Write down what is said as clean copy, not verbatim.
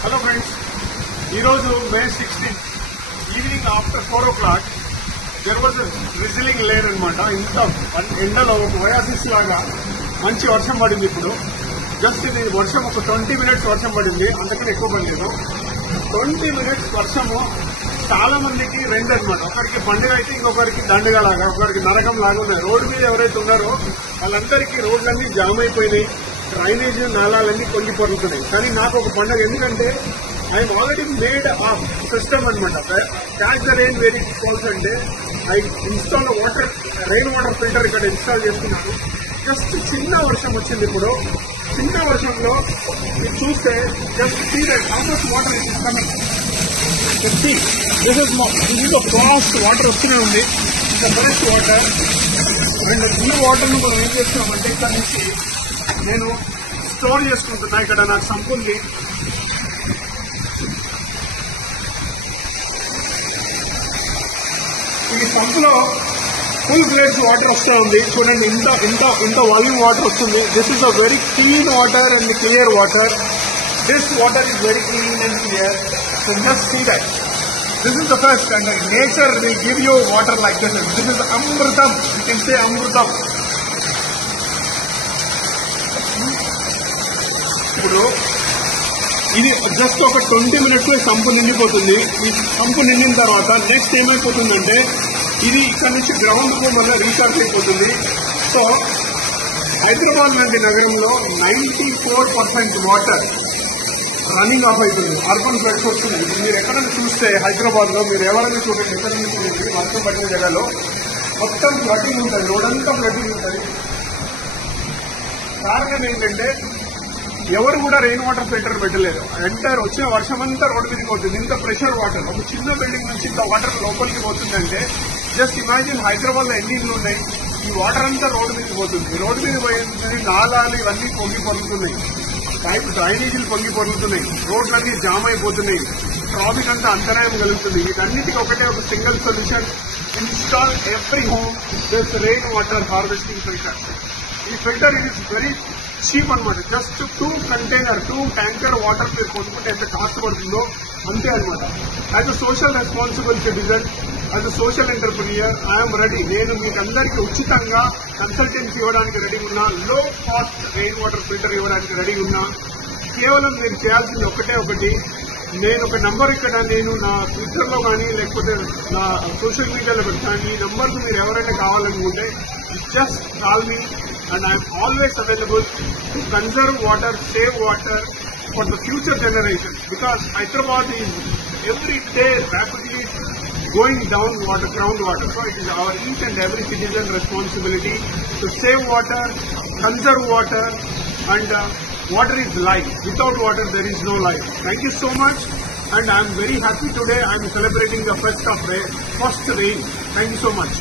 Hello friends, May 16th, evening after 4 o'clock, there was a drizzling rain అనమాట. ఇంత ఎండలో ఒక వయాసిస్ లాగా మంచి వర్షం పడింది. ఇప్పుడు జస్ట్ ఇది వర్షం ఒక 20 minutes వర్షం పడింది, అంతకన్నా ఎక్కువ పడలేదు. 20 minutes వర్షము చాలా మందికి రెండు అనమాట. ఒకరికి పండుగ అయితే ఇంకొకరికి దండగా లాగా, ఒకరికి నరకం లాగా ఉన్నాయి. రోడ్డు మీద ఎవరైతే ఉన్నారో వాళ్ళందరికీ రోడ్లన్నీ జామ్ అయిపోయినాయి, డ్రైనేజ్ నాళాలన్నీ కొంగి పొరుగుతున్నాయి. కానీ నాకు ఒక పండుగ, ఎందుకంటే I'm already made a system అనమాట. Catch the rain very falls అంటే I install rain water filter ఇక్కడ ఇన్స్టాల్ చేసుకున్నాను. జస్ట్ చిన్న వర్షం వచ్చింది. ఇప్పుడు చిన్న వర్షంలో మీరు చూస్తే just see that how much water it is coming. This is fast water వస్తూనే ఉంది, ఫ్రెష్ వాటర్. అండ్ ఈ వాటర్ ను మనం ఏం చేస్తున్నామంటే ఇక్కడ నుంచి నేను స్టోర్ చేసుకుంటున్నా. ఇక్కడ నాకు సంపు ఉంది. ఈ సంపులో ఫుల్ ఫ్లెడ్జ్ వాటర్ వస్తూ ఉంది. చూడండి, ఇంత వాల్యూమ్ వాటర్ వస్తుంది. This is a very clean water and clear water. This water is very clean and clear. So just see that this is the first, and nature will give you water like this. This is amrutam. You can say amrutam. ఇప్పుడు ఇది just ఒక 20 minutes లో sump నిండిపోతుంది. ఈ sump నిండిన తర్వాత next ఏమైపోతుందంటే ఇది ఇక్కడ నుంచి గ్రౌండ్ కు మళ్ళీ రీఛార్జ్ అయిపోతుంది. సో హైదరాబాద్ లాంటి నగరంలో 94% వాటర్ రన్నింగ్ ఆఫ్ అవుతుంది. అర్బన్ ఫ్లడ్స్ వస్తున్నాయి. మీరు ఎక్కడైనా చూస్తే హైదరాబాద్ లో మీరు ఎవరైనా చూడండి, ఎక్కడైనా చూడండి, వర్షం పడిన జగలో మొత్తం ఫ్లడ్డింగ్ ఉంటుంది, రోడ్ అంతా ఫ్లడ్డింగ్ ఉంటుంది. కారణం ఏంటంటే ఎవరు కూడా రెయిన్ వాటర్ ఫిల్టర్ పెట్టలేదు. ఎంటైర్ వచ్చిన వర్షం అంతా రోడ్డు మీదకి పోతుంది. ఇంత ప్రెషర్ వాటర్ ఒక చిన్న బిల్డింగ్ నుంచి ఇంత వాటర్ లోపలికి పోతుందంటే జస్ట్ ఇమాజిన్ హైదరాబాద్ లో ఎన్ని ఇళ్ళు ఉన్నాయి. ఈ వాటర్ అంతా రోడ్డు మీదకి పోతుంది. రోడ్డు మీద పోయింది, నాలాలు ఇవన్నీ పొంగి పొరుగుతున్నాయి, డ్రైనేజీలు పొంగి పొరుగుతున్నాయి, రోడ్లన్నీ జామ్ అయిపోతున్నాయి, ట్రాఫిక్ అంతా అంతరాయం కలుగుతుంది. వీటన్నిటికీ ఒకటే ఒక single solution, install every home this rain water harvesting filter. ఈ filter it is very cheap అనమాట. జస్ట్ 2 ట్యాంకర్ వాటర్ మీరు కొనుక్కుంటే ఎంత కాస్ట్ పడుతుందో అంతే అనమాట. As a social responsible citizen, as a social entrepreneur, I'm ready. నేను మీకు అందరికీ ఉచితంగా కన్సల్టెన్సీ ఇవ్వడానికి రెడీ ఉన్నా, low cost rain water filter ఇవ్వడానికి రెడీ ఉన్నా. కేవలం మీరు చేయాల్సింది ఒకటి, నేను ఒక నంబర్ ఇక్కడ నేను నా ట్విట్టర్లో కానీ లేకపోతే నా సోషల్ మీడియాలో పెడతాను. ఈ నంబర్కు మీరు ఎవరైనా కావాలనుకుంటే just call me, and I am always available to conserve water, save water for the future generation, because Hyderabad is every day rapidly going down ground water. So it is our each and every citizen responsibility to save water, conserve water, and water is life. Without water there is no life. Thank you so much, and I am very happy today. I am celebrating the first rain. Thank you so much.